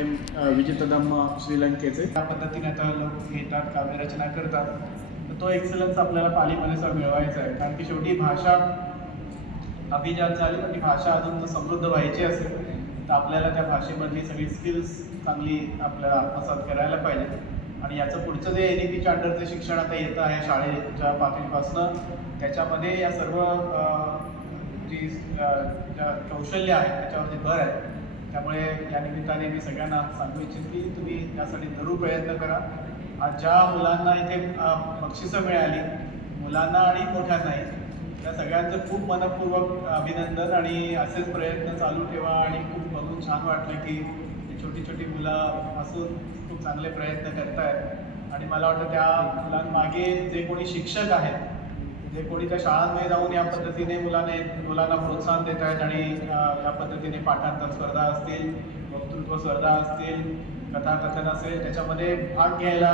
M विजेतदम्मा श्रीलंकेचे. त्या पद्धतीने आता लोक येतात काव्यरचना करतात. तर तो एक्सलन्स आपल्याला पालीमध्ये सर मिळवायचा आहे. कारण की शेवटी भाषा अभिजात झाली पण ती भाषा अजून समृद्ध व्हायची असेल तर आपल्याला त्या भाषेमधली सगळी स्किल्स चांगली आपल्याला आत्मसात करायला पाहिजे. आणि याचं पुढचं जे एन ई पीच्या अंडरचं शिक्षण आता येतं आहे शाळेच्या पातळीपासनं त्याच्यामध्ये या सर्व जी ज्या कौशल्य आहेत त्याच्यावरती भर आहे. त्यामुळे या निमित्ताने मी सगळ्यांना सांगू इच्छित की तुम्ही यासाठी जरूर प्रयत्न करा. ज्या मुलांना इथे बक्षिसं मिळाली मुलांना आणि मोठ्यांनाही त्या सगळ्यांचं खूप मनपूर्वक अभिनंदन आणि असेच प्रयत्न चालू ठेवा आणि खूप बघून छान वाटलं की छोटी छोटी मुलं असून खूप चांगले प्रयत्न करतायत. आणि मला वाटतं त्या मुलांमागे जे कोणी शिक्षक आहेत जे कोणी त्या शाळांमध्ये जाऊन या पद्धतीने मुलाने मुलांना प्रोत्साहन देत आहेत आणि या पद्धतीने पाठांतर स्पर्धा असतील वक्तृत्व स्पर्धा असतील कथाकथन असेल त्याच्यामध्ये भाग घ्यायला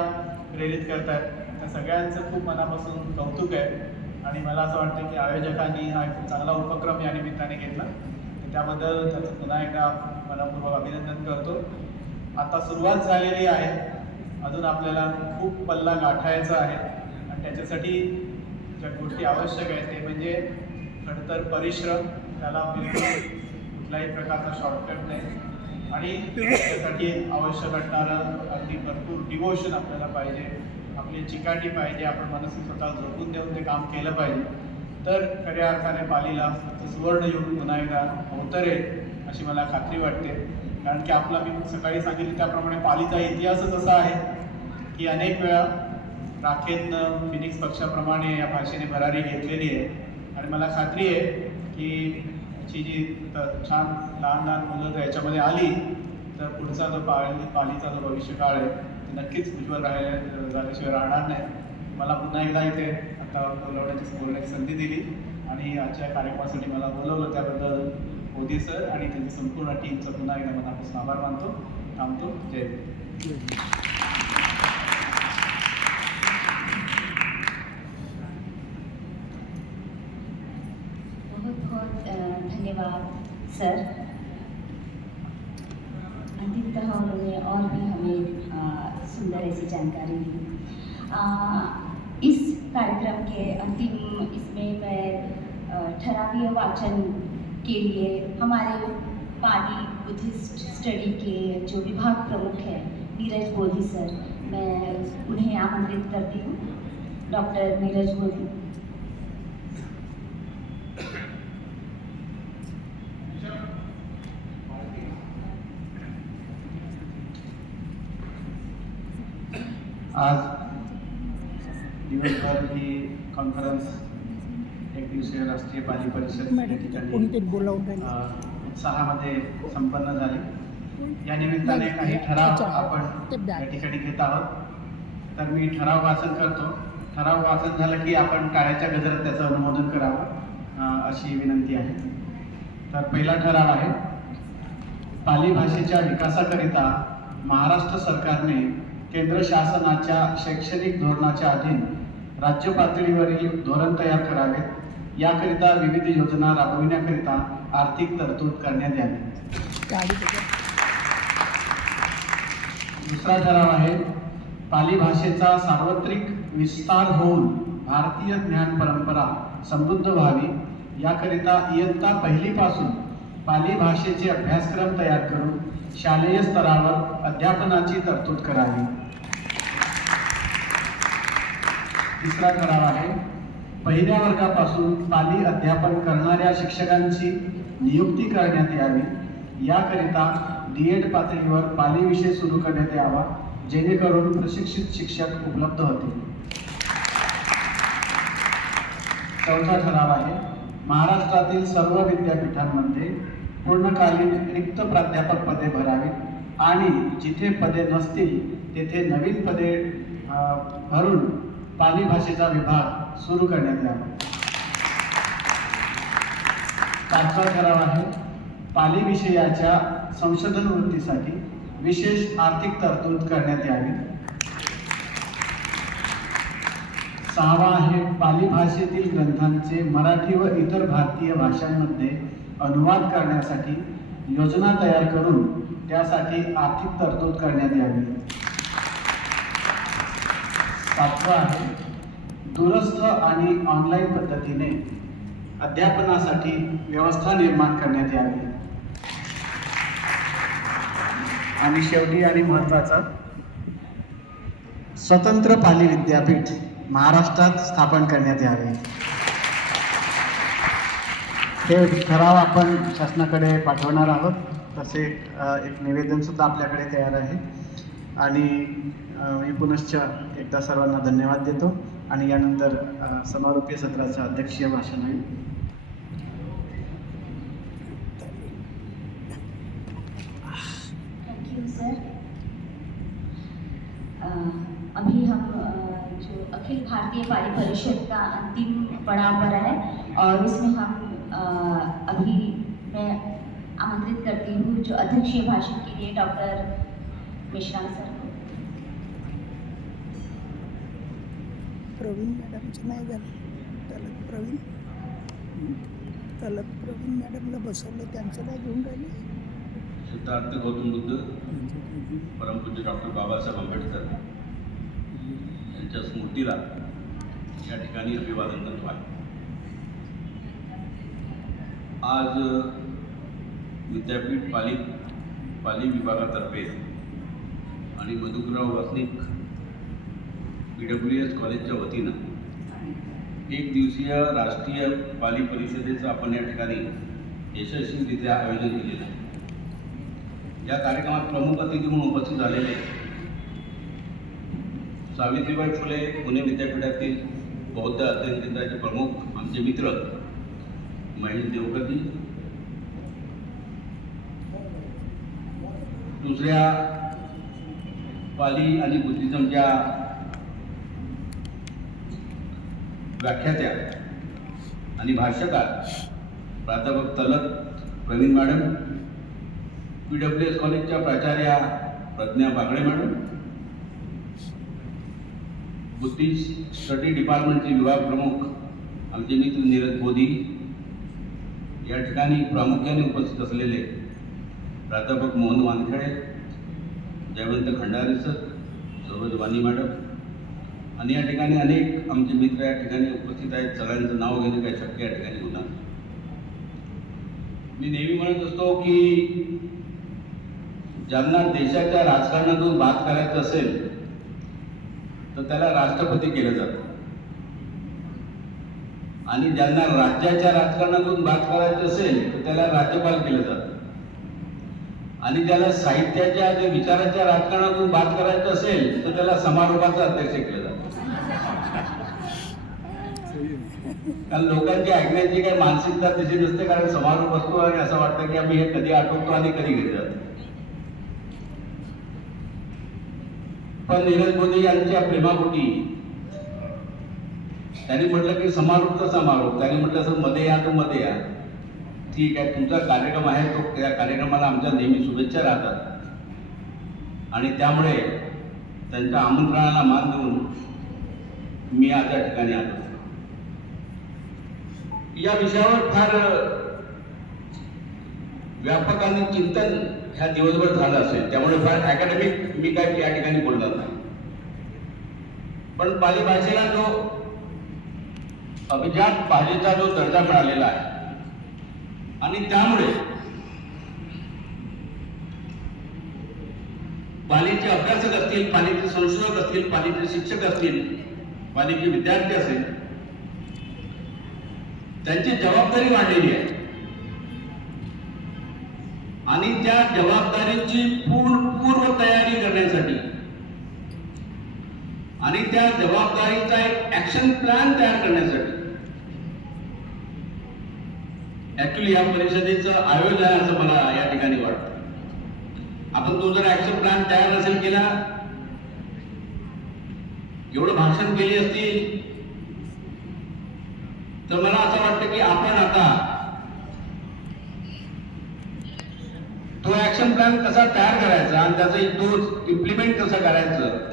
प्रेरित करत आहेत. त्या सगळ्यांचं खूप मनापासून कौतुक आहे. आणि मला असं वाटतं की आयोजकांनी हा एक खूप चांगला उपक्रम या निमित्ताने घेतला. तर त्याबद्दल त्याचं पुन्हा एकदा मनपूर्वक अभिनंदन करतो. आता सुरुवात झालेली आहे. अजून आपल्याला खूप पल्ला गाठायचा आहे. आणि त्याच्यासाठी ज्या गोष्टी आवश्यक आहेत ते म्हणजे खडतर परिश्रम त्याला बिलकुल कुठल्याही प्रकारचा शॉर्टकट नाही. आणि त्यासाठी आवश्यक असणारं अगदी भरपूर डिवोशन आपल्याला पाहिजे. आपली चिकाटी पाहिजे आपण मनस्वी स्वतः झोपून देऊन ते काम केलं पाहिजे. तर खऱ्या अर्थाने पालीला सुवर्ण येऊन पुन्हा एकदा अवतरेल अशी मला खात्री वाटते. कारण की आपला मी सकाळी सांगितलं त्याप्रमाणे पालीचा इतिहासच असा आहे की अनेक वेळा राखेतनं फिनिक्स पक्षाप्रमाणे या भाषेने भरारी घेतलेली आहे. आणि मला खात्री आहे की याची जी छान लहान लहान मुलं जर याच्यामध्ये आली तर पुढचा जो पाळी पालीचा जो भविष्यकाळ आहे ते नक्कीच उज्ज्वल राहिले झाल्याशिवाय राहणार नाही. मला पुन्हा एकदा इथे आता बोलवण्याची बोलण्याची संधी दिली आणि आजच्या कार्यक्रमासाठी मला बोलवलं त्याबद्दल मोदी सर आणि त्यांची संपूर्ण टीमचं पुन्हा एकदा मनापासून आभार मानतो. थांबतो. जय बहुत धन्यवाद, सर। अंतिमतः उन्होंने और भी हमें सुंदर ऐसी जानकारी दी। इस कार्यक्रम के अंतिम इसमें मैं ठरावीय वाचन के लिए हमारे पाली बुद्धिस्ट स्टडी के जो विभाग प्रमुख हैं, नीरज बोधी सर, मैं उन्हें आमंत्रित करती हूँ। डॉक्टर नीरज बोधी आज दिवसभर ही कॉन्फरन्स एक दिवसीय राष्ट्रीय पाली परिषद उत्साहामध्ये संपन्न झाली. या निमित्ताने काही ठराव आपण या ठिकाणी घेत आहोत. तर मी ठराव वाचन करतो. ठराव वाचन झालं की आपण टाळ्याच्या गजरात त्याचं अनुमोदन करावं अशी विनंती आहे. तर पहिला ठराव आहे पाली भाषेच्या विकासाकरिता महाराष्ट्र सरकारने केंद्र शासनाच्या शैक्षणिक धोरणाच्या अधीन राज्य पातळीवरील धोरण तयार करावे. याकरिता विविध योजना राबविण्याकरिता आर्थिक तरतूद करण्यात यावी. दुसरा ठराव आहे पाली भाषेचा सार्वत्रिक विस्तार होऊन भारतीय ज्ञान परंपरा समृद्ध व्हावी. याकरिता इयत्ता पहिलीपासून पाली भाषेचे अभ्यासक्रम तयार करून शालेय स्तरावर अध्यापनाची तरतूद करावी. तिसरा करार आहे पहिल्या वर्गापासून पाली अध्यापन करणाऱ्या शिक्षकांची नियुक्ती करण्यात यावी. याकरिता डी एड पातळीवर पाली विषय सुरू करण्यात यावा जेणेकरून प्रशिक्षित शिक्षक उपलब्ध होतील. चौथा ठराव आहे महाराष्ट्रातील सर्व विद्यापीठांमध्ये पूर्णकालीन रिक्त प्राध्यापक पदे भरावीत. आणि जिथे पदे नसतील तेथे नवीन पदे भरून पाली भाषेचा विभाग सुरू करण्यात यावा. पाचवा ठराव आहे. पाली विषयाच्या संशोधन वृत्तीसाठी विशेष आर्थिक तरतूद करण्यात यावी. सहावा आहे पाली भाषेतील ग्रंथांचे मराठी व इतर भारतीय भाषांमध्ये अनुवाद करण्यासाठी योजना तयार करून त्यासाठी आर्थिक तरतूद करण्यात यावी. सातवं आहे दूरस्थ आणि ऑनलाईन पद्धतीने अध्यापनासाठी व्यवस्था निर्माण करण्यात यावी. आणि शेवटी आणि महत्त्वाचा स्वतंत्र पाली विद्यापीठ महाराष्ट्रात स्थापन करण्यात यावे. हे ठराव आपण शासनाकडे पाठवणार आहोत. तसे एक निवेदनसुद्धा आपल्याकडे तयार आहे. आणि मी पुनश्च एकदा सर्वांना धन्यवाद देतो. आणि यानंतर समारोपीय सत्राचं अध्यक्षीय भाषण आहे सर अभी हम जो अखिल भारतीय पारी परिषद का अंतिम पड़ाव पर है और इसमें हम अभी मैं आमंत्रित करती हूँ जो अध्यक्षीय भाषण के लिए डॉक्टर मिश्रा सर को। प्रवीण मॅडमचं नाही झालं तलत प्रवीण। तलत प्रवीण मॅडमला बसवलं त्यांचं नाही घेऊन राहिले. सिद्धार्थ गौतम बुद्ध परमपूज्य डॉक्टर बाबासाहेब आंबेडकर यांच्या स्मृतीला या ठिकाणी अभिवादन करतो आहे. आज विद्यापीठ पाली पाली विभागातर्फे आणि Madhukarrao Wasnik P W S कॉलेजच्या वतीनं एक दिवसीय राष्ट्रीय पाली परिषदेचं आपण या ठिकाणी यशस्वीरित्या आयोजन केलेलं आहे. या कार्यक्रमात प्रमुख अतिथी म्हणून उपस्थित झालेले सावित्रीबाई फुले पुणे विद्यापीठातील बौद्ध अध्ययन केंद्राचे प्रमुख आमचे मित्र महेश देवकती दुसऱ्या पाली आणि बुद्धिझमच्या व्याख्यात्या आणि भाष्यकार प्राध्यापक Talat Praveen madam P W S कॉलेजच्या प्राचार्या Pradnya Bagde madam Buddhist study डिपार्टमेंटचे विभाग प्रमुख आमचे मित्र नीरज मोदी या ठिकाणी प्रामुख्याने उपस्थित असलेले प्राध्यापक मोहन वानखेडे जयवंत खंडारे सर सरोज वाणी मॅडम आणि या ठिकाणी अनेक आमचे मित्र या ठिकाणी उपस्थित आहेत. सगळ्यांचं नाव घेणं काही शक्य या ठिकाणी होणार मी नेहमी म्हणत असतो की ज्यांना देशाच्या राजकारणातून बात करायचं असेल तर त्याला राष्ट्रपती केलं जातं. आणि ज्यांना राज्याच्या राजकारणातून बात करायचं असेल तर त्याला राज्यपाल केलं जातं. आणि ज्याला साहित्याच्या जे विचाराच्या राजकारणातून बात करायचं असेल तर त्याला समारोपाचा अध्यक्ष केलं जातं. कारण लोकांची ऐकण्याची काही मानसिकता तशी नसते कारण समारोप असतो आणि असं वाटतं की आम्ही हे कधी आठवतो आणि कधी घरी जातो. पण नीरज मोदी यांच्या प्रेमापोटी त्यांनी म्हटलं की समारोपचा समारोप. त्यांनी म्हटलं असं मध्ये या तर मध्ये या. ठीक आहे तुमचा कार्यक्रम आहे तो त्या कार्यक्रमाला आमच्या नेहमी शुभेच्छा राहतात. आणि त्यामुळे त्यांच्या आमंत्रणाला मान देऊन मी आज या ठिकाणी आलो. या विषयावर फार व्यापक आणि चिंतन ह्या दिवसभर झालं असेल. त्यामुळे फार अकॅडमिक मी काय या ठिकाणी बोलणार नाही. पण पाली भाषेला जो अभिजात भाजीचा जो दर्जा मिळालेला आहे. आणि त्यामुळे पालीचे अभ्यासक असतील पालीचे संशोधक असतील पालीचे शिक्षक असतील पालीचे विद्यार्थी असेल त्यांची जबाबदारी वाढलेली आहे. आणि त्या जबाबदारीची पूर्ण पूर्व तयारी करण्यासाठी आणि त्या जबाबदारीचा एक ऍक्शन प्लॅन तयार करण्यासाठी ऍक्च्युली या परिषदेचं आयोजन आहे असं मला या ठिकाणी वाटतं. आपण तो जर ऍक्शन प्लॅन तयार नसेल केला एवढं भाषण केली असतील तर मला असं वाटतं की आपण आता तो ऍक्शन प्लॅन कसा तयार करायचा आणि त्याचं तो इम्प्लिमेंट कसं करायचं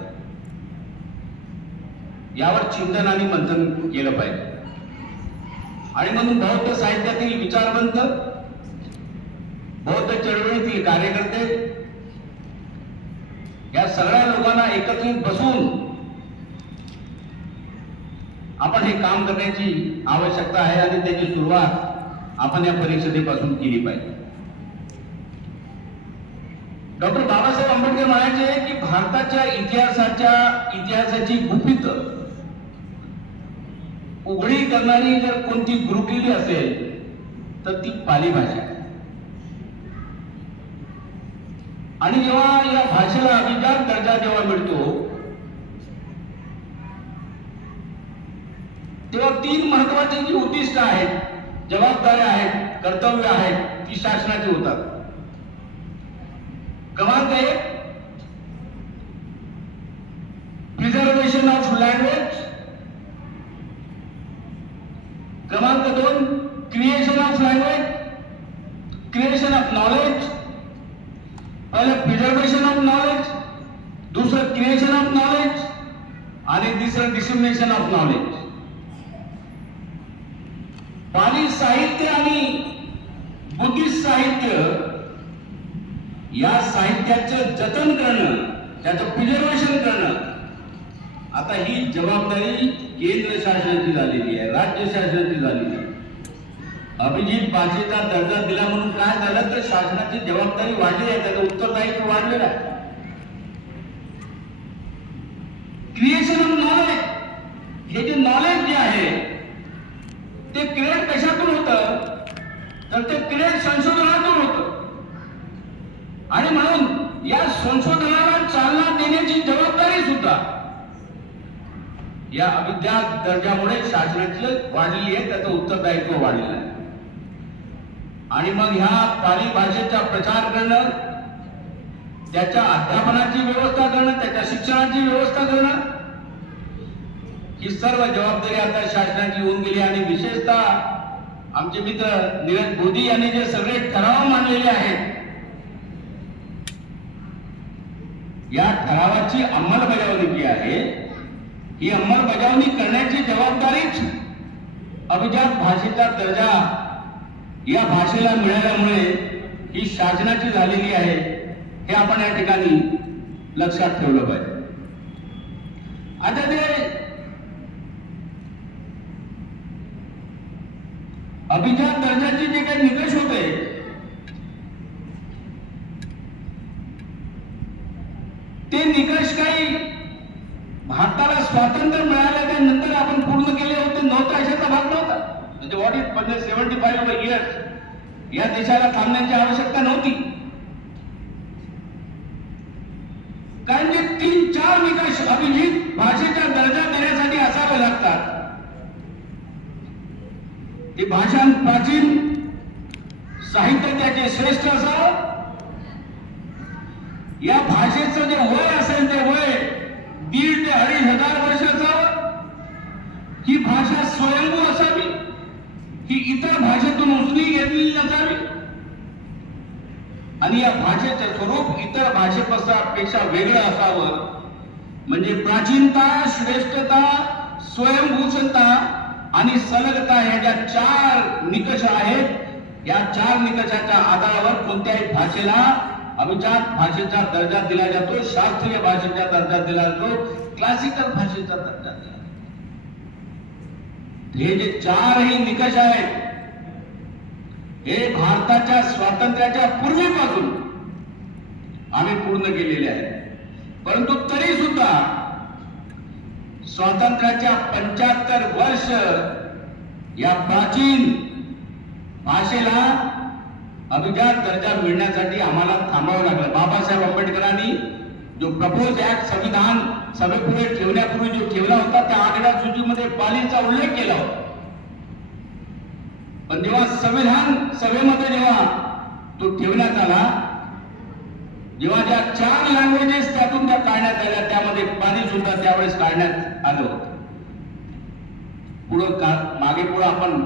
यावर चिंतन आणि मंथन केलं पाहिजे. आणि म्हणून बौद्ध साहित्यातील विचारवंत बौद्ध चळवळीतील कार्यकर्ते लोकांना एकत्रित बसून आपण हे काम करण्याची आवश्यकता आहे आणि त्याची सुरुवात आपण या परिषदेपासून केली पाहिजे. डॉक्टर बाबासाहेब आंबेडकर म्हणायचे की भारताच्या इतिहासाच्या इतिहासाची गुपित उघडी करणारी जर कोणती गुरुकिल्ली असेल तर ती पाली भाषा. आणि जेव्हा या भाषेला अभिजात दर्जा जेव्हा मिळतो तेव्हा तीन महत्वाची जी उद्दिष्ट आहेत जबाबदाऱ्या आहेत कर्तव्य आहेत ती शासनाची होतात. क्रमांक एक प्रिझर्वेशन ऑफ लँग्वेज क्रमांक दोन creation of language creation of knowledge पहिलं प्रिझर्वेशन ऑफ नॉलेज दुसरं क्रिएशन ऑफ नॉलेज आणि तिसरं डिसिमिनेशन ऑफ नॉलेज पाली साहित्य आणि बुद्धिस्ट साहित्य या साहित्याचं जतन करणं त्याचं प्रिझर्वेशन करणं आता ही जबाबदारी केंद्र शासनाची झालेली आहे राज्य शासनाची झालेली आहे. अभिजित भाषेचा दर्जा दिला म्हणून काय झालं? तर शासनाची जबाबदारी वाढली आहे त्याचं उत्तरदायित्व वाढलेलं आहे. क्रिएशन ऑफ नॉलेज हे जे नॉलेज जे आहे ते क्रिएट कशातून होतं? तर ते क्रिएट संशोधनातून होतं. आणि म्हणून या संशोधनाला चालना देण्याची जबाबदारी सुद्धा या अविद्या दर्जामुळे शासनाची वाढलेली आहे त्याचं उत्तरदायित्व वाढलेलं आहे. आणि मग ह्या पाली भाषेचा प्रचार करणं त्याच्या अध्यापनाची व्यवस्था करणं त्याच्या शिक्षणाची व्यवस्था करणं ही सर्व जबाबदारी आता शासनाची होऊन गेली. आणि विशेषतः आमचे मित्र नीरज मोदी यांनी जे सगळे ठराव मांडलेले आहेत या ठरावाची अंमलबजावणी जी आहे ही अंमलबजावणी करण्याची जबाबदारीच अभिजात भाषेचा दर्जा या भाषेला मिळाल्यामुळे ही शासनाची झालेली आहे हे आपण या ठिकाणी लक्षात ठेवलं पाहिजे. आता ते अभिजात दर्जाचे जे काही निकष होते ते निकष काही भारताला स्वातंत्र्य मिळाल्याच्या नंतर आपण पूर्ण केले होते नव्हतं अशाचा भाग नव्हता म्हणजे व्हॉट इज म्हणजे सेव्हन्टी फाईव्ह इयर्स या देशाला थांबण्याची आवश्यकता नव्हती. कारण जे तीन चार निकष अभिजित भाषेचा दर्जा देण्यासाठी असावे लागतात. ती भाषा प्राचीन साहित्य त्याचे श्रेष्ठ असावं. या भाषेचं जे वय असेल ते वय दीड ते अडीच हजार वर्ष असावं ही भाषा स्वयंभू असावी. ही इतर भाषेतून उचली घेतलेली नसावी आणि या भाषेचं स्वरूप इतर भाषेपेक्षा वेगळं असावं. म्हणजे प्राचीनता श्रेष्ठता स्वयंभूषणता आणि सलगता या ज्या चार निकष आहेत या चार निकषाच्या आधारावर कोणत्याही भाषेला अभिजात भाषेचा दर्जा दिला जातो शास्त्रीय भाषेचा दर्जा दिला जातो क्लासिकल भाषेचा दर्जा दिला हे जे चारही निकष आहेत हे भारताच्या स्वातंत्र्याच्या पूर्वीपासून आम्ही पूर्ण केलेले आहेत. परंतु तरी सुद्धा स्वातंत्र्याच्या पंच्याहत्तर वर्ष या प्राचीन भाषेला अभिजात दर्जा मिळण्यासाठी आम्हाला थांबावं लागलं. बाबासाहेब आंबेडकरांनी जो प्रपोज ऍक्ट संविधान सभेपुढे ठेवण्यापूर्वी जो ठेवला होता त्या आठव्या सूचीमध्ये पालीचा उल्लेख केला होता. पण जेव्हा संविधान सभेमध्ये जेव्हा तो ठेवण्यात आला जेव्हा ज्या चार लँग्वेजेस त्यातून त्या काढण्यात आल्या त्यामध्ये पाणी सुद्धा त्यावेळेस काढण्यात आलं होतं. पुढं का मागे पुढं आपण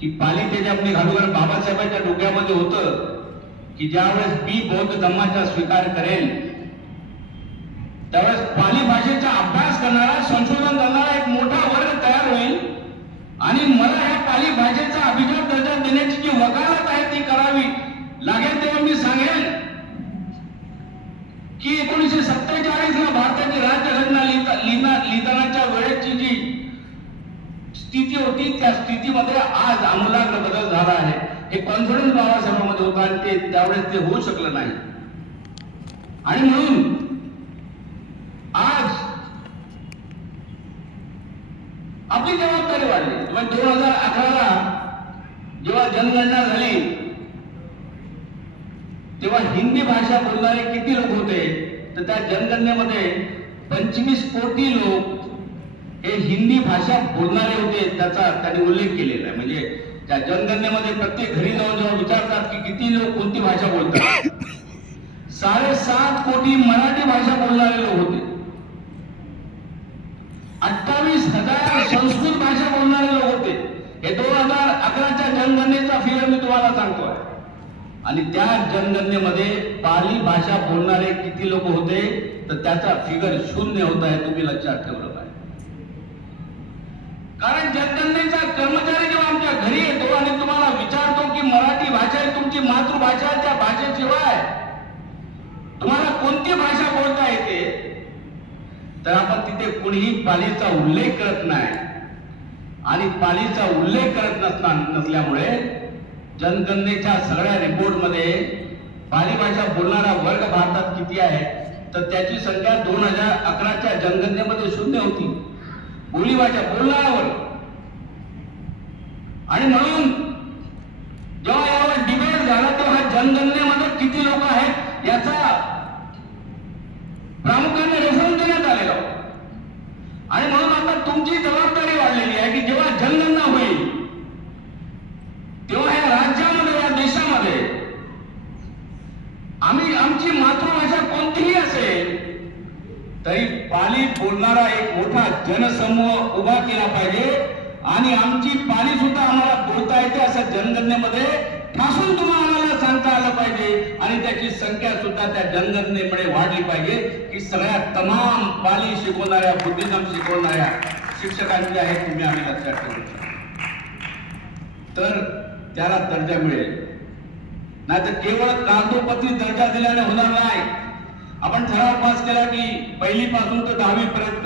की पाली त्याच्यामध्ये घालून बाबासाहेबांच्या डोक्यामध्ये होतं की ज्यावेळेस मी बौद्ध धर्माचा स्वीकार करेल त्यावेळेस पाली भाषेचा अभ्यास करणारा संशोधन करणारा एक मोठा वर्ग तयार होईल. आणि मला ह्या पाली भाषेचा अभिजात दर्जा देण्याची जी वकालत आहे ती करावी लागेल तेव्हा मी सांगेल की एकोणीसशे सत्तेचाळीस ला भारताची राज्यघटना लिहिता लिहिना लिहितानाच्या वेळेची जी स्थिती होती त्या स्थितीमध्ये आज आमूलाग्र बदल झाला आहे. कॉन्फिडन्स बाबासाहेबांमध्ये होता आणि ते त्यावेळेस ते होऊ शकलं नाही. आणि म्हणून आज आपली जबाबदारी वाढली. म्हणजे दोन हजार अकराला जेव्हा जनगणना झाली तेव्हा हिंदी भाषा बोलणारे किती लोक होते? तर त्या जनगणनेमध्ये पंचवीस कोटी लोक हे हिंदी भाषा बोलणारे होते त्याचा त्यांनी उल्लेख केलेला आहे. म्हणजे त्या जनगणनेमध्ये प्रत्येक घरी जाऊन जेव्हा विचारतात की किती लोक कोणती भाषा बोलतात? साडेसात कोटी मराठी भाषा बोलणारे लोक होते. अठ्ठावीस हजार संस्कृत भाषा बोलणारे लोक होते. हे दोन हजार अकराच्या जनगणनेचा फिगर मी तुम्हाला सांगतोय. आणि त्या जनगणनेमध्ये पाली भाषा बोलणारे किती लोक होते? तर त्याचा फिगर शून्य होता हे तुम्ही लक्षात ठेवलं. कारण जनगणनेचा कर्मचारी जेव्हा आमच्या घरी येतो आणि तुम्हाला विचारतो की मराठी भाषा ही तुमची मातृभाषा आहे, त्या भाषेशिवाय तुम्हाला कोणती भाषा बोलता येते? तर आपण तिथे कोणीही पालीचा उल्लेख करत नाही. आणि पालीचा उल्लेख करत नसता नसल्यामुळे जनगणनेच्या सगळ्या रिपोर्टमध्ये पाली भाषा बोलणारा वर्ग भारतात किती आहे? तर त्याची संख्या दोन हजार अकराच्या जनगणनेमध्ये शून्य होती. बोली भाषा बोलणारा आणि म्हणून जेव्हा यावर डिबेट झाला तेव्हा जनगणनेमध्ये किती लोक आहेत याचा प्रामुख्याने रेफरन्स देण्यात आलेला. आणि म्हणून आता तुमची जबाबदारी वाढलेली आहे की जेव्हा जनगणना होईल तेव्हा या राज्यामध्ये या देशामध्ये आम्ही आमची मातृभाषा कोणतीही असेल तरी पाली बोलणारा एक मोठा जनसमूह उभा केला पाहिजे. आणि आमची पाली सुद्धा आम्हाला बोलता येते असं जनगणनेमध्ये. ठासून तुम्हाला आम्हाला सांगता आलं पाहिजे. आणि त्याची संख्या सुद्धा त्या जनगणनेमुळे वाढली पाहिजे. की सगळ्या तमाम पाली शिकवणाऱ्या बुद्धिजम शिकवणाऱ्या शिक्षकांचे आहे तुम्ही आम्ही लक्षात ठेवू तर त्याला दर्जा मिळेल. नाही तर केवळ कागदोपत्री दर्जा दिल्याने होणार नाही. आपण ठराव पास केला की पहिली पासून तर दहावी पर्यंत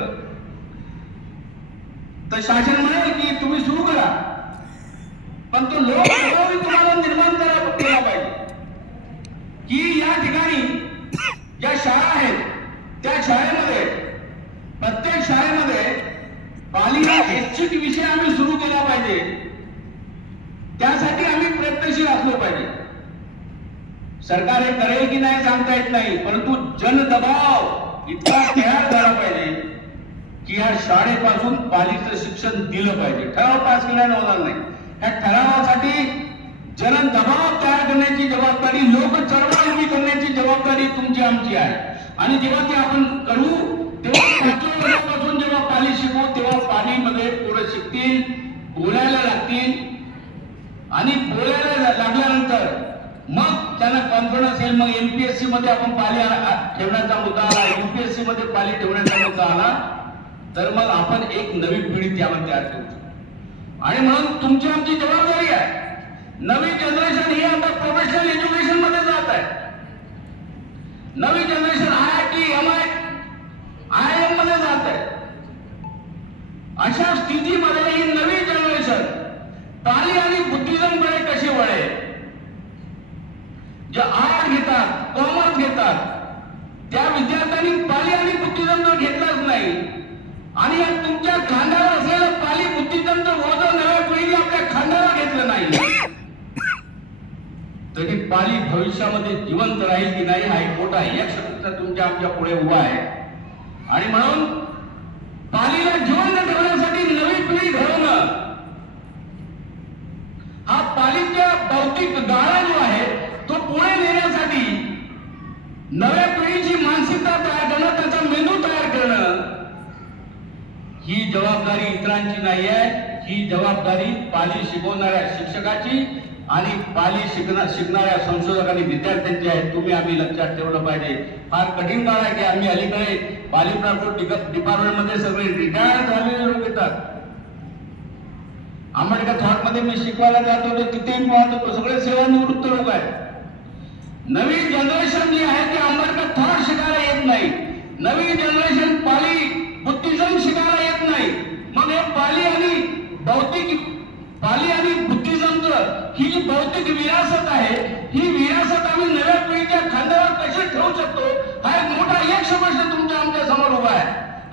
तर शासन म्हणेल की तुम्ही सुरू करा. पण तो लोक तुम्हाला निर्माण करा केला पाहिजे. की या ठिकाणी ज्या शाळा आहेत त्या शाळेमध्ये प्रत्येक शाळेमध्ये पाली ऐच्छिक विषय आम्ही सुरू केला पाहिजे. त्यासाठी आम्ही प्रयत्नशील असलो पाहिजे. सरकार हे करेल की नाही सांगता येत नाही परंतु जनदबाव इतका तयार झाला पाहिजे की या शाळेपासून पालीचं शिक्षण दिलं पाहिजे. ठराव पास केल्याने होणार नाही. या ठरावासाठी जनदबाव तयार करण्याची जबाबदारी लोक चळवळ उभी करण्याची जबाबदारी तुमची आमची आहे. आणि जेव्हा ते आपण करू तेव्हा पाचव्या वर्षापासून जेव्हा पाली शिकू तेव्हा पालीमध्ये पोरं शिकतील बोलायला लागतील. आणि बोलायला लागल्यानंतर मग त्यांना कॉन्फिडन्स येईल. मग एमपीएससी मध्ये आपण पाली ठेवण्याचा मुद्दा आला. एमपीएससी मध्ये पाली ठेवण्याचा मुद्दा आला. तर मग आपण एक नवी पिढी त्यामध्ये तयार करू. आणि म्हणून तुमची आमची जबाबदारी आहे. नवी जनरेशन ही आता प्रोफेशनल एज्युकेशनमध्ये जात आहे. नवी generation I I T M I I एममध्ये जात आहे. अशा स्थितीमध्ये ही नवी जनरेशन ताली आणि बुद्धिझमकडे कशी वळेल? जे आर्ट घेतात कॉमर्स घेतात त्या विद्यार्थ्यांनी पाली आणि बुद्धिझम घेतलाच नाही. आणि या तुमच्या खांद्यावर असलेलं पाली बुद्धिझमचं वजन नव्या पिढीने आपल्या खांद्यावर घेतलं नाही. तरी पाली भविष्यामध्ये जिवंत राहील की नाही हा एक मोठा यक्ष तुमच्या आमच्या पुढे उभा आहे. आणि म्हणून पालीला जिवंत ठेवण्यासाठी नवी पिढी घडवणं हा पालीच्या भौतिक गाळा जो आहे तो पुढे नेण्यासाठी नव्या पिढीची मानसिकता तयार करणं त्याचा मेंदू तयार करणं ही जबाबदारी इतरांची नाही आहे. ही जबाबदारी पाली शिकवणाऱ्या शिक्षकाची आणि पाली शिकणार शिकणाऱ्या संशोधक आणि विद्यार्थ्यांची आहे. तुम्ही आम्ही लक्षात ठेवलं पाहिजे. फार कठीण काळ आहे की आम्ही अलीकडे पाली ट्रान्सपोर्ट डिपार्टमेंटमध्ये सगळे रिटायर झालेले लोक येतात. आंबेडकर थॉट मी शिकवायला जात होतो. तिथेही पाहत होतो. सगळे सेवानिवृत्त लोक आहेत. नवी जनरेशन जी आहे ती आंबेडकर थॉट शिकायला येत नाही. नवी जनरेशन पाली बुद्धिझम शिकायला येत नाही. मग हे पाली आणि भौतिक पाली आणि बुद्धिझम ही जी भौतिक विरासत आहे ही विरासत आम्ही नव्या पिढीच्या खांद्यावर कशी ठेवू शकतो हा एक मोठा यक्ष प्रश्न तुमच्या आमच्यासमोर उभा आहे.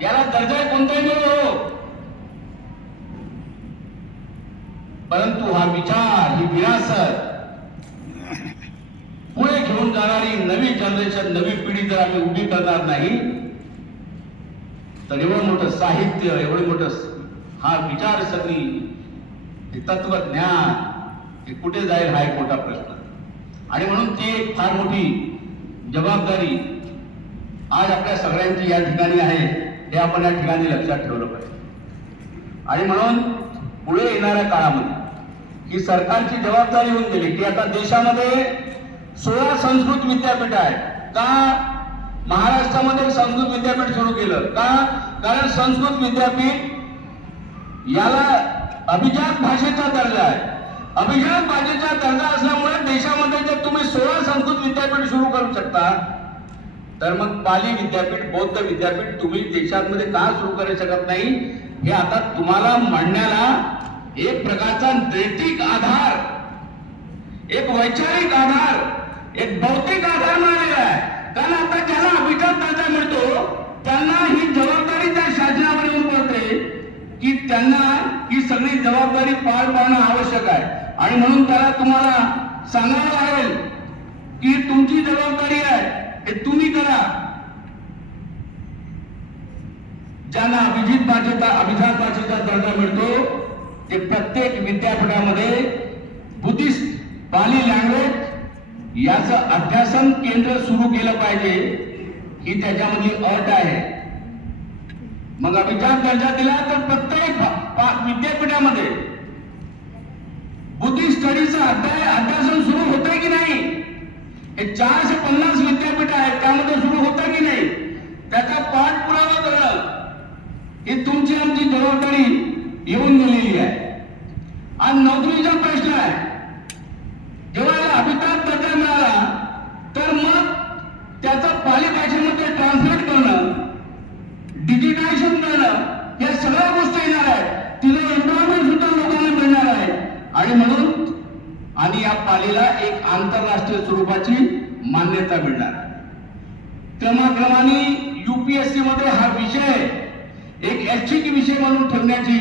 याला दर्जा कोणताही मिळो परंतु हा विचार ही विरासत जाणारी नवी जनरेशन नवी पिढी जर आम्ही उभी करणार नाही तर एवढं मोठं साहित्य एवढं मोठं हा विचार सगळी हे तत्वज्ञान हे कुठे जाईल हा एक मोठा प्रश्न. आणि म्हणून ती एक फार मोठी जबाबदारी आज आपल्या सगळ्यांची या ठिकाणी आहे हे आपण या ठिकाणी लक्षात ठेवलं पाहिजे. आणि म्हणून पुढे येणाऱ्या काळामध्ये ही सरकारची जबाबदारी होऊन गेली की आता देशामध्ये सोळा संस्कृत विद्यापीठ आहे. का? महाराष्ट्रामध्ये संस्कृत विद्यापीठ सुरू केलं. का? कारण संस्कृत विद्यापीठ याला अभिजात भाषेचा दर्जा आहे. अभिजात भाषेचा दर्जा असल्यामुळे देशामध्ये जर तुम्ही सोळा संस्कृत विद्यापीठ सुरू करू शकता तर मग पाली विद्यापीठ बौद्ध विद्यापीठ तुम्ही देशामध्ये का सुरू करू शकत नाही? हे आता तुम्हाला म्हणण्याला एक प्रकारचा नैतिक आधार एक वैचारिक आधार एक भौतिक आधार मिळालेला आहे. कारण आता ज्याला अभिजात दर्जा मिळतो त्यांना ही जबाबदारी त्या शासनावर येऊन पडते की त्यांना ही सगळी जबाबदारी पार पाडणं आवश्यक आहे. आणि म्हणून त्याला तुम्हाला सांगावं लागेल की तुमची जबाबदारी आहे हे तुम्ही करा. ज्यांना अभिजित भाषेचा अभिजात भाषेचा दर्जा मिळतो ते प्रत्येक विद्यापीठामध्ये बुद्धिस्ट पाली लँग्वेज याचं अध्यासन केंद्र सुरू केलं पाहिजे ही त्याच्यामधली अट आहे. मग अभिजात दर्जा दिला तर प्रत्येक विद्यापीठामध्ये बुद्धी स्टडीचं अध्याय अध्यासन सुरू होतंय की नाही? हे चारशे पन्नास विद्यापीठ आहेत त्यामध्ये सुरू होतं की नाही? त्याचा पाठपुरावा करणं ही तुमची आमची जबाबदारी येऊन गेलेली आहे. आज नोकरीचा प्रश्न आहे. जेव्हा अभिता अभिताभ दर्जा मिळाला तर मग त्याचा पाली भाषेमध्ये ट्रान्सलेट करणं डिजिटायझेशन करणं या सगळ्या गोष्टी येणार आहेत तिला एम्प्लॉयमेंट सुद्धा लोकांना मिळणार आहे आणि म्हणून आणि या पालीला एक आंतरराष्ट्रीय स्वरूपाची मान्यता मिळणार. क्रमाक्रमाने युपीएससी मध्ये हा विषय एक ऐच्छिक विषय म्हणून ठेवण्याची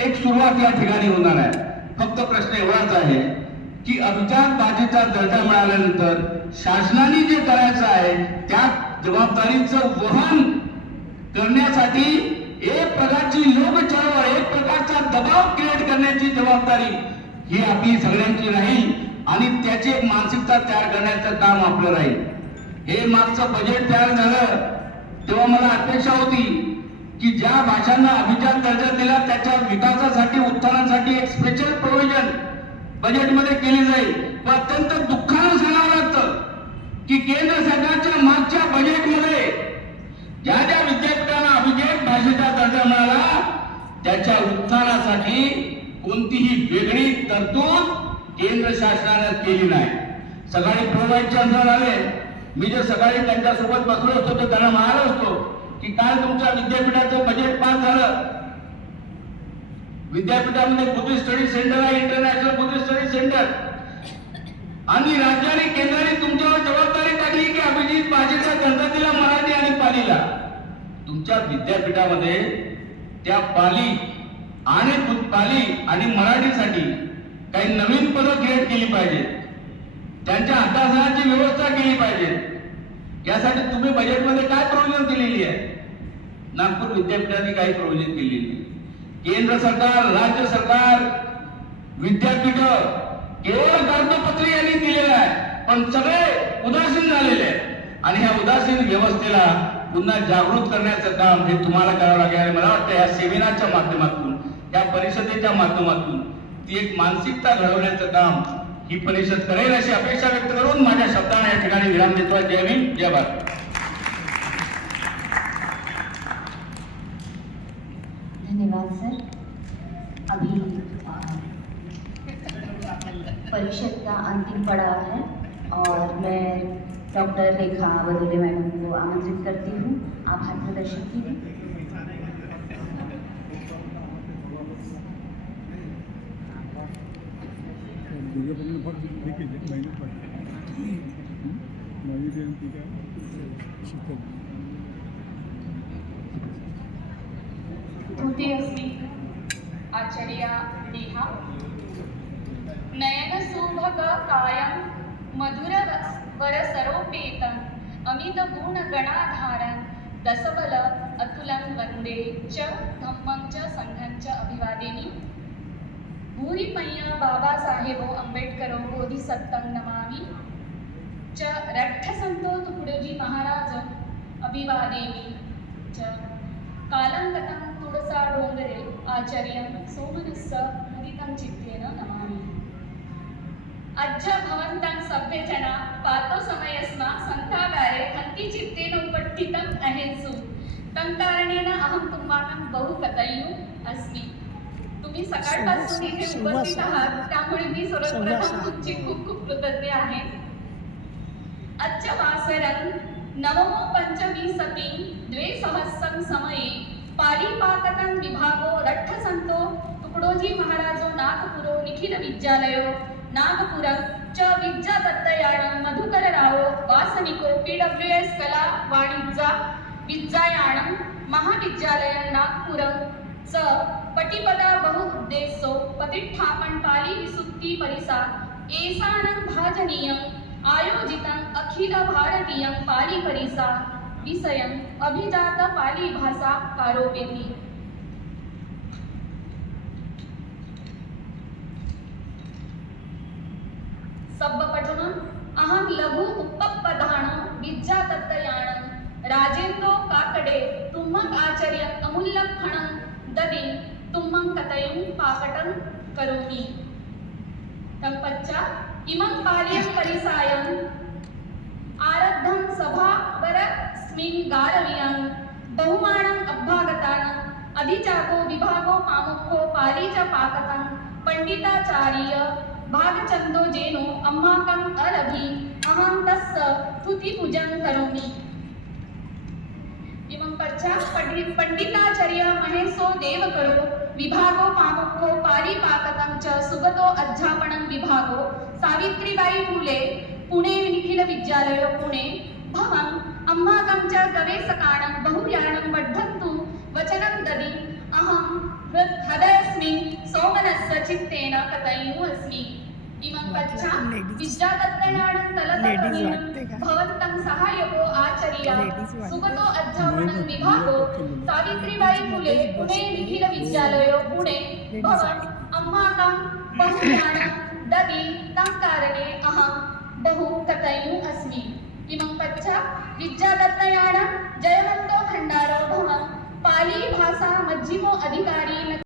एक सुरुवात या ठिकाणी होणार आहे. फक्त प्रश्न एवढाच आहे की अभिजात बाजीचा दर्जा मिळाल्यानंतर शासनाने जे करायचं आहे त्या जबाबदारीचं वहन करण्यासाठी एक प्रकारची लोक चळवळ एक प्रकारचा दबाव क्रिएट करण्याची जबाबदारी ही आपली सगळ्यांची राहील. आणि त्याची एक मानसिकता तयार करण्याचं काम आपलं राहील. हे मागचं बजेट तयार झालं तेव्हा मला अपेक्षा होती की ज्या भाषांना अभिजात दर्जा दिला त्याच्या विकासासाठी उत्थानासाठी एक स्पेशल प्रोव्हिजन बजेटमध्ये केली जाईल. पण अत्यंत दुःखानं सांगावं लागतं की केंद्र सरकारच्या मागच्या बजेटमध्ये ज्या ज्या विद्यापीठांना अभिजात भाषेचा दर्जा मिळाला त्याच्या उत्थानासाठी कोणतीही वेगळी तरतूद केंद्र शासनानं केली नाही. सकाळी प्रोव्हाइड चान्सलर आले. मी जे सकाळी त्यांच्यासोबत बसलो होतो तर त्यांना म्हणालो होतो की काल तुमच्या विद्यापीठाचं बजेट पास झालं. विद्यापीठामध्ये बुद्धिस्ट स्टडी सेंटर आहे इंटरनॅशनल बुद्धिस्ट स्टडी सेंटर आणि राज्याने केंद्राने तुमच्यावर जबाबदारी टाकली की अभिजित भाषेचा दर्जा दिला मराठी आणि पालीला. तुमच्या विद्यापीठामध्ये त्या पाली आणि पाली आणि मराठीसाठी काही नवीन पदं क्रिएट केली पाहिजेत. त्यांच्या अभ्यासनाची व्यवस्था केली पाहिजे यासाठी तुम्ही बजेटमध्ये काय प्रोव्हिजन दिलेली आहे? नागपूर विद्यापीठाने काही प्रोव्हिजन केलेली आहे केंद्र सरकार राज्य सरकार विद्यापीठ केवळ कागदपत्र यांनी दिलेलं आहे. पण सगळे उदासीन झालेले आहेत. आणि ह्या उदासीन व्यवस्थेला पुन्हा जागृत करण्याचं काम हे तुम्हाला करावं लागेल. आणि मला वाटतं या सेमिनारच्या माध्यमातून या परिषदेच्या माध्यमातून ती एक मानसिकता घडवण्याचं काम ही परिषद करेल अशी अपेक्षा व्यक्त करून माझ्या शब्दांना या ठिकाणी विराम देतो. जय भीम जय भारत. धन्यवाद सर. अभी परिषद का अंतिम पड़ाव है और मैं डॉक्टर रेखा वदुले मैडम को आमंत्रित करती हूँ। आप हाथ प्रदर्शन के लिए कृते अस्मि आचार्या नेहा. सरोपेतम अमित गुण अमितगुणगणाधारं दसबल अतुलं वंदे च धम्मं च संघं च अभिवादिनी। भूरिमय्या बाबासाहेबो बोधी बोधिसत्तं नमामि। च रट्ठसंतो तुकडोजी महाराज अभिवादेमि। च कालंगतं तुळसा डोंगरे आचर्यं सोमनस्स मुदितं चित्तेन नमामि। अज्ज भवन्तं सभ्यजना पातो समयस्मा सन्तागारे हन्ति चित्तेन उपठितम् तं कारणेन अहं तुम्हाकं बहु कथय्यू अस्मि। तुम्ही सकाळपासून इथे उपस्थित आहात त्यामुळे मी सर्वप्रथम तुमची खूप खूप कृतज्ञ आहे. अच्च वासरं नवमो पञ्चमी सती द्वे सहस्रं समये पारिपाकतं विभागो रट्ठसन्तो तुकडोजी महाराजो नागपुरो निखिल विद्यालयो नागपुरं च विद्यादत्तयाणं मधुकररावो वासनिको पी डब्ल्यू एस कला वाणिज्य विद्यायाणं महाविद्यालयं नागपुरं स पटिपदा बहु उद्देशो पतिष्ठापन पाली विसुत्ती परिसा। एसानं भाजनीयं आयोजितं अखिल भारतीयं पाली परिसा। विषयम् अभिजात पाली भाषा कारोपेति सब्बपठनम् अहं लघु उपपदाणो विद्यादत्तयाणं राजेन्द्रो काकडे तुम्हक आचार्य अमूल्यं ददि तुम्मं कथयं पाकटं करोमि। तत्पश्चात् इमं पाल्यं परिसायम् आरब्धं सभावरस्मिन् गारवीयं बहुमानम् अभ्यागतान् अधिचाको विभागो पामुखो पाली च पाकतं पण्डिताचार्य भागचन्दो जेनो अम्माकम् अलभि। अहं तस्य स्तुतिपूजं करोमि। इमं पश्चात् महेशो देवकरो विभागो पामुखो पारिपाकतं च सुगतो अध्यापनं विभागो सावित्रीबाई फुले पुणे निखिल विद्यालय पुणे। भवम् अम्माकं च गवेषकाणं बहुयानं वर्धन्तु वचनं ददि। अहं हृ- हृदयस्मिन् सोमनस्य चित्तेन कथयू अस्मि भवन्तं सहायको आचार्य. सुगतो अध्यापनं विभागो. सावित्रीबाई फुले पुणे निखिल विद्यालय पुणे. भवन् बहुज्ञानं ददि तं कारणे अहं बहु कथयू अस्मि विद्यादत्तयाणं जयवन्तो खण्डारो भवन् पाली भाषा मज्जिमो अधिकारी